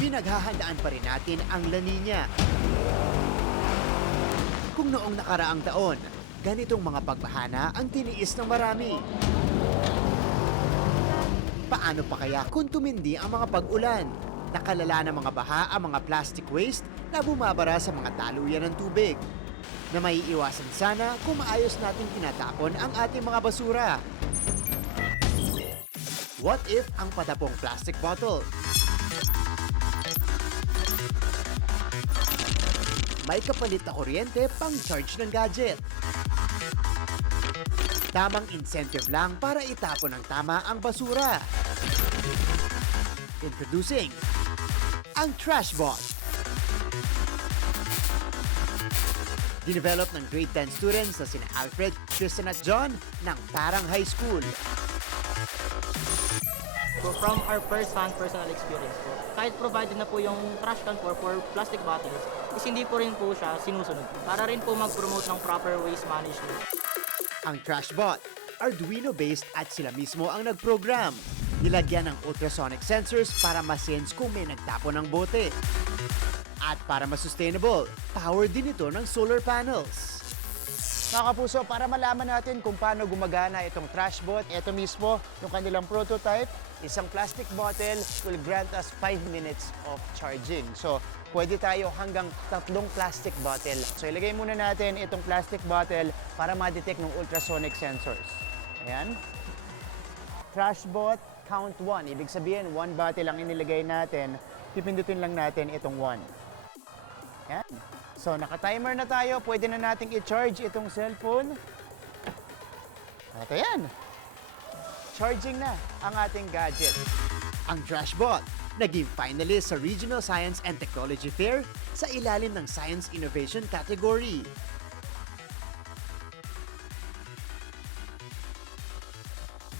Pinaghahandaan pa rin natin ang La Nina. Kung noong nakaraang taon, ganitong mga pagbahana ang tiniis ng marami. Paano pa kaya kung tumindi ang mga pag-ulan? Nakalala ng mga baha ang mga plastic waste na bumabara sa mga taluyan ng tubig. Na may iwasan sana kung maayos nating tinatapon ang ating mga basura. What if ang patapong plastic bottle? May kapalit na kuryente pang charge ng gadget. Tamang incentive lang para itapon ng tama ang basura. Introducing ang TrashBot. Dinevelop ng grade 10 students na sina Alfred, Tristan at John ng Parang High School. So from our first-hand personal experience po, kahit provided na po yung trash can for plastic bottles, is hindi po rin po siya sinusunod. Para rin po mag-promote ng proper waste management. Ang TrashBot, Arduino-based at sila mismo ang nag-program. Nilagyan ng ultrasonic sensors para ma-sense kung may nagtapon ng bote. At para mas sustainable, power din ito ng solar panels. Mga kapuso, para malaman natin kung paano gumagana itong TrashBot, ito mismo, yung kanilang prototype, isang plastic bottle will grant us 5 minutes of charging. So, pwede tayo hanggang 3 plastic bottle. So, ilagay muna natin itong plastic bottle para ma-detect ng ultrasonic sensors. Ayan. TrashBot, count 1. Ibig sabihin, 1 bottle lang inilagay natin. Pipindutin lang natin itong 1. Ayan. So, naka-timer na tayo. Pwede na nating i-charge itong cellphone. At ayan. Charging na ang ating gadget. Ang TrashBot, naging finalist sa Regional Science and Technology Fair sa ilalim ng Science Innovation category.